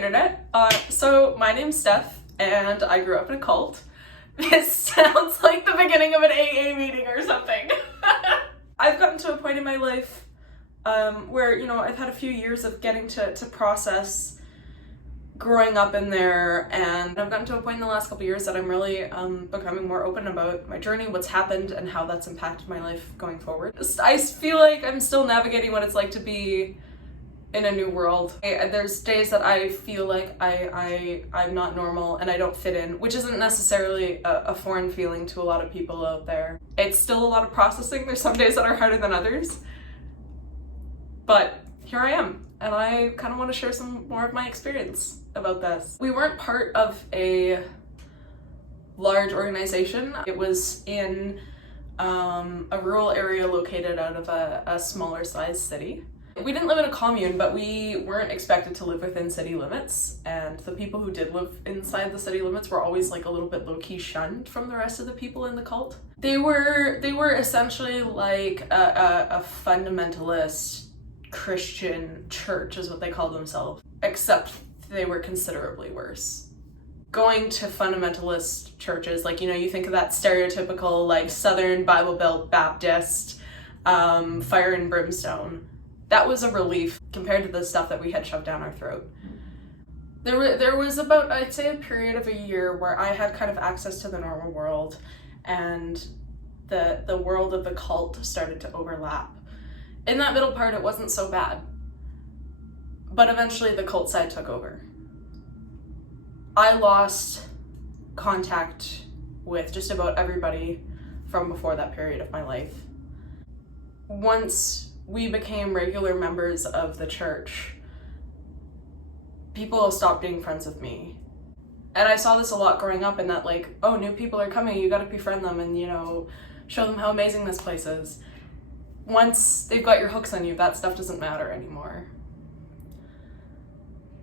internet. So my name's Steph, and I grew up in a cult. This sounds like the beginning of an AA meeting or something. I've gotten to a point in my life where, I've had a few years of getting to process growing up in there, and I've gotten to a point in the last couple of years that I'm really becoming more open about my journey, what's happened, and how that's impacted my life going forward. I feel like I'm still navigating what it's like to be in a new world. There's days that I feel like I'm not normal and I don't fit in, which isn't necessarily a foreign feeling to a lot of people out there. It's still a lot of processing. There's some days that are harder than others. But here I am, and I kind of want to share some more of my experience about this. We weren't part of a large organization. It was in a rural area located out of a smaller sized city. We didn't live in a commune, but we weren't expected to live within city limits, and the people who did live inside the city limits were always like a little bit low-key shunned from the rest of the people in the cult. They were essentially like a fundamentalist Christian church is what they called themselves, except they were considerably worse. Going to fundamentalist churches, like, you think of that stereotypical like Southern Bible Belt Baptist, fire and brimstone. That was a relief compared to the stuff that we had shoved down our throat. There was about, I'd say, a period of a year where I had kind of access to the normal world, and the world of the cult started to overlap. In that middle part, it wasn't so bad. But eventually the cult side took over. I lost contact with just about everybody from before that period of my life. Once we became regular members of the church, people stopped being friends with me. And I saw this a lot growing up, in that like, oh, new people are coming, you gotta befriend them and, show them how amazing this place is. Once they've got your hooks on you, that stuff doesn't matter anymore.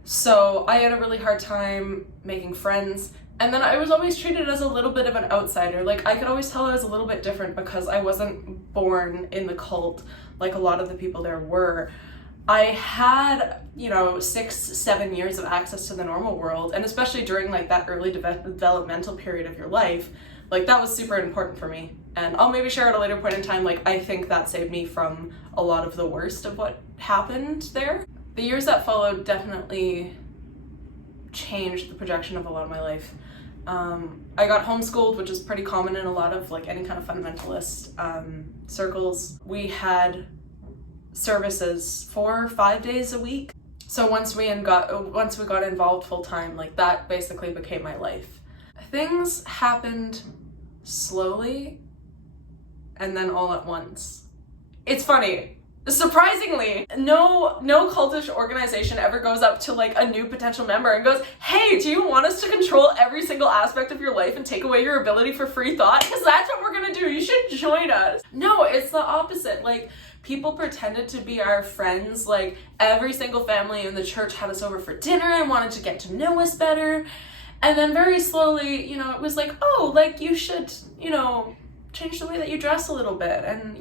So I had a really hard time making friends, and then I was always treated as a little bit of an outsider. Like, I could always tell I was a little bit different because I wasn't born in the cult like a lot of the people there were. I had, 6-7 years of access to the normal world, and especially during like that early developmental period of your life, like that was super important for me. And I'll maybe share at a later point in time, like I think that saved me from a lot of the worst of what happened there. The years that followed definitely changed the projection of a lot of my life. I got homeschooled, which is pretty common in a lot of like any kind of fundamentalist circles. We had services 4 or 5 days a week. So once we got involved full time, like that basically became my life. Things happened slowly and then all at once. It's funny. Surprisingly, no cultish organization ever goes up to like a new potential member and goes, hey, do you want us to control every single aspect of your life and take away your ability for free thought? Because that's what we're gonna do. You should join us. No, it's the opposite. Like, people pretended to be our friends. Like, every single family in the church had us over for dinner and wanted to get to know us better. And then very slowly, it was like, oh, like you should, change the way that you dress a little bit, and,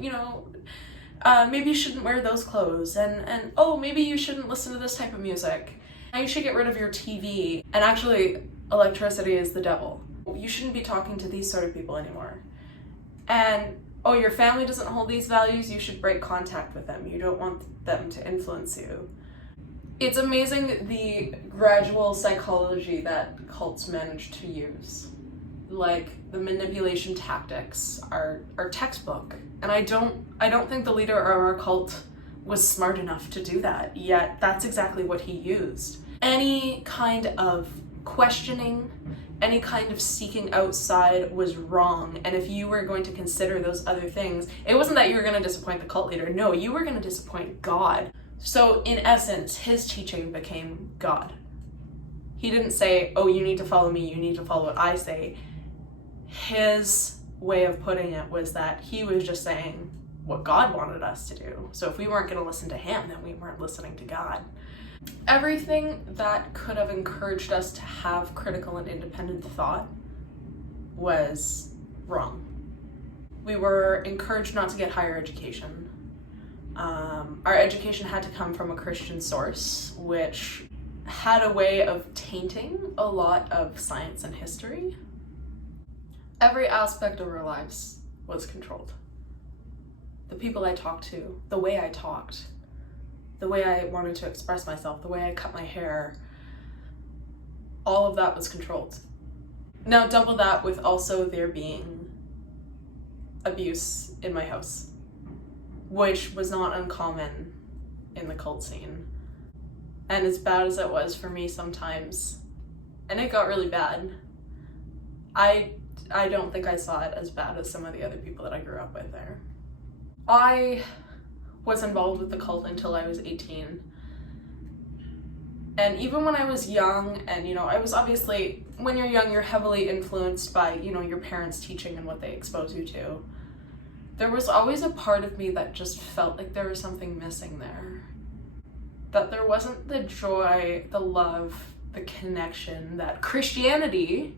maybe you shouldn't wear those clothes, and oh, maybe you shouldn't listen to this type of music. And you should get rid of your TV. And actually, electricity is the devil. You shouldn't be talking to these sort of people anymore. And oh, your family doesn't hold these values, you should break contact with them. You don't want them to influence you. It's amazing the gradual psychology that cults manage to use. Like, the manipulation tactics are textbook. And I don't think the leader of our cult was smart enough to do that, yet that's exactly what he used. Any kind of questioning, any kind of seeking outside was wrong. And if you were going to consider those other things, it wasn't that you were going to disappoint the cult leader. No, you were going to disappoint God. So in essence, his teaching became God. He didn't say, oh, you need to follow me, you need to follow what I say. His way of putting it was that he was just saying what God wanted us to do. So if we weren't going to listen to him, then we weren't listening to God. Everything that could have encouraged us to have critical and independent thought was wrong. We were encouraged not to get higher education. Our education had to come from a Christian source, which had a way of tainting a lot of science and history. Every aspect of our lives was controlled. The people I talked to, the way I talked, the way I wanted to express myself, the way I cut my hair, all of that was controlled. Now double that with also there being abuse in my house, which was not uncommon in the cult scene. And as bad as it was for me sometimes, and it got really bad, I don't think I saw it as bad as some of the other people that I grew up with there. I was involved with the cult until I was 18. And even when I was young, and I was obviously, when you're young, you're heavily influenced by, your parents' teaching and what they expose you to. There was always a part of me that just felt like there was something missing there. That there wasn't the joy, the love, the connection that Christianity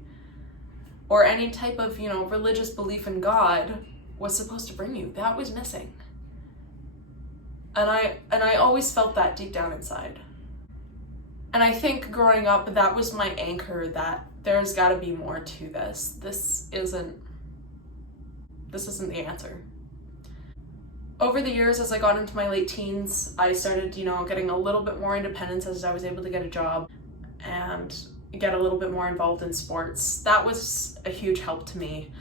or any type of, religious belief in God was supposed to bring you. That was missing. And I always felt that deep down inside. And I think growing up, that was my anchor, that there's gotta be more to this. This isn't the answer. Over the years, as I got into my late teens, I started, getting a little bit more independence as I was able to get a job and get a little bit more involved in sports. That was a huge help to me.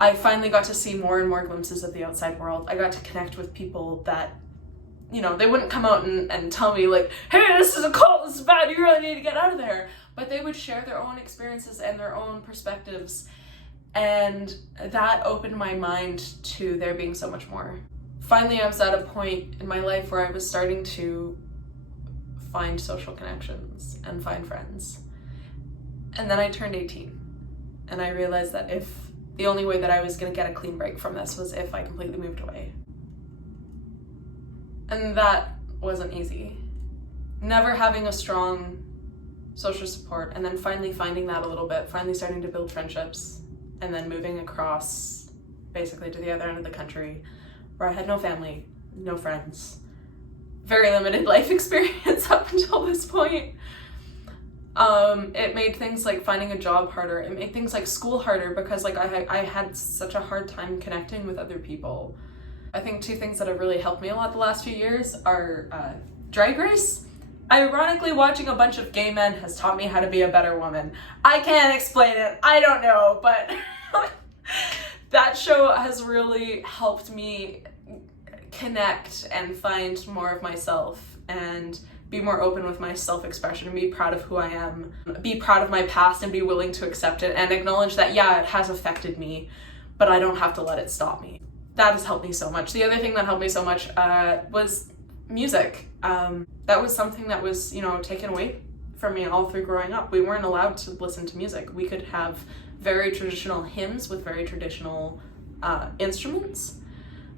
I finally got to see more and more glimpses of the outside world. I got to connect with people that, they wouldn't come out and tell me like, hey, this is a cult, this is bad, you really need to get out of there. But they would share their own experiences and their own perspectives. And that opened my mind to there being so much more. Finally, I was at a point in my life where I was starting to find social connections and find friends. And then I turned 18. And I realized that the only way that I was going to get a clean break from this was if I completely moved away. And that wasn't easy. Never having a strong social support, and then finally finding that a little bit, finally starting to build friendships, and then moving across basically to the other end of the country where I had no family, no friends, very limited life experience up until this point. It made things like finding a job harder. It made things like school harder because I had such a hard time connecting with other people. I think two things that have really helped me a lot the last few years are Drag Race. Ironically, watching a bunch of gay men has taught me how to be a better woman. I can't explain it, I don't know, but that show has really helped me connect and find more of myself and be more open with my self-expression and be proud of who I am, be proud of my past and be willing to accept it and acknowledge that, yeah, it has affected me, but I don't have to let it stop me. That has helped me so much. The other thing that helped me so much was music. That was something that was, taken away from me all through growing up. We weren't allowed to listen to music. We could have very traditional hymns with very traditional instruments.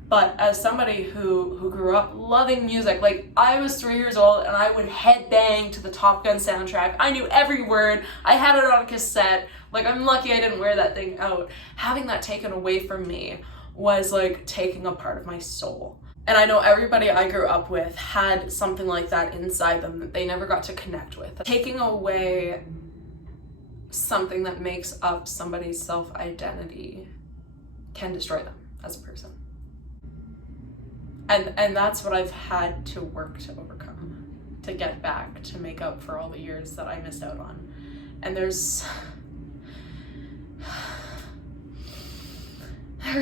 But as somebody who grew up loving music, like I was 3 years old and I would headbang to the Top Gun soundtrack. I knew every word. I had it on cassette. Like, I'm lucky I didn't wear that thing out. Having that taken away from me was like taking a part of my soul. And I know everybody I grew up with had something like that inside them that they never got to connect with. Taking away something that makes up somebody's self-identity can destroy them as a person. And that's what I've had to work to overcome, to get back, to make up for all the years that I missed out on. And there's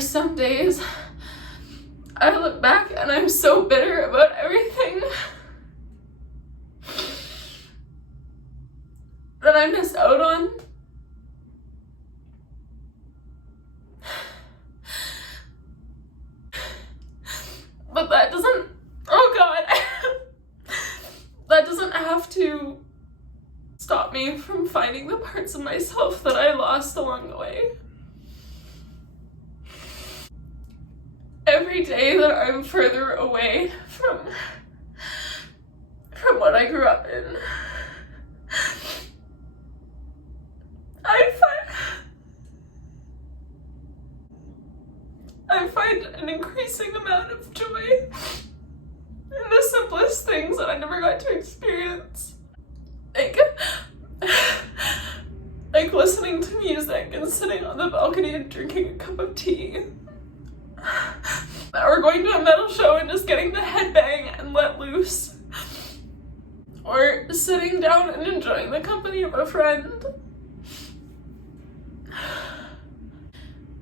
some days I look back and I'm so bitter about everything that I missed out on. But that doesn't, that doesn't have to stop me from finding the parts of myself that I lost along the way. Every day that I'm further away from what I grew up in, I find an increasing amount of joy in the simplest things that I never got to experience. like listening to music and sitting on the balcony and drinking a cup of tea. Or going to a metal show and just getting the headbang and let loose. Or sitting down and enjoying the company of a friend.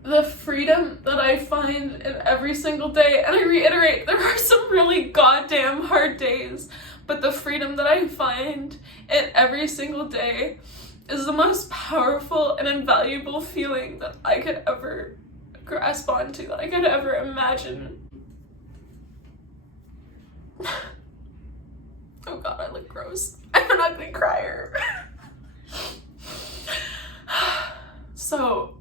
The freedom that I find in every single day, and I reiterate, there are some really goddamn hard days, but the freedom that I find in every single day is the most powerful and invaluable feeling that I could ever grasp onto, that I could ever imagine. Oh god, I look gross. I'm an ugly crier. So,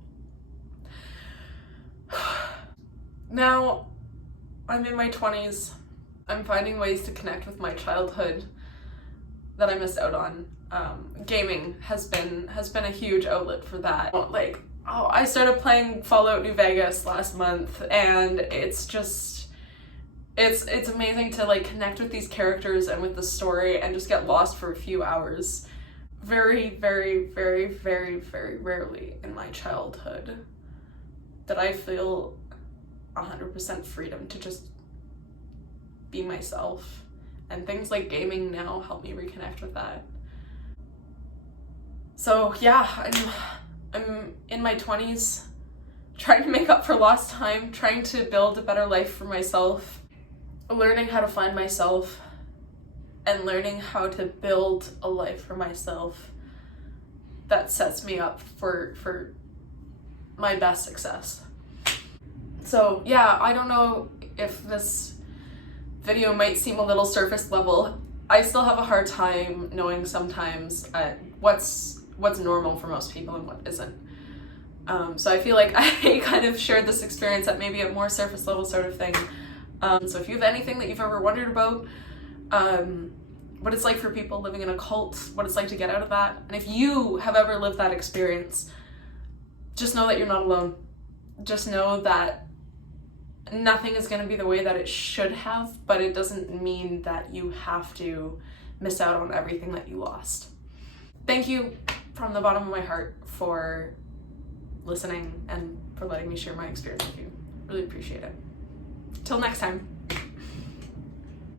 now I'm in my 20s. I'm finding ways to connect with my childhood that I missed out on. Gaming has been a huge outlet for that. Like, I started playing Fallout New Vegas last month, and it's just, it's amazing to like connect with these characters and with the story and just get lost for a few hours. Very, very, very, very, very rarely in my childhood did I feel 100% freedom to just be myself. And things like gaming now help me reconnect with that. So yeah, I'm in my 20s, trying to make up for lost time, trying to build a better life for myself, learning how to find myself, and learning how to build a life for myself that sets me up for my best success. So yeah, I don't know if this video might seem a little surface level. I still have a hard time knowing sometimes what's normal for most people and what isn't. So I feel like I kind of shared this experience at maybe a more surface level sort of thing. So if you have anything that you've ever wondered about, what it's like for people living in a cult, what it's like to get out of that, and if you have ever lived that experience, just know that you're not alone. Just know that nothing is going to be the way that it should have, but it doesn't mean that you have to miss out on everything that you lost. Thank you from the bottom of my heart for listening and for letting me share my experience with you. Really appreciate it. Till next time.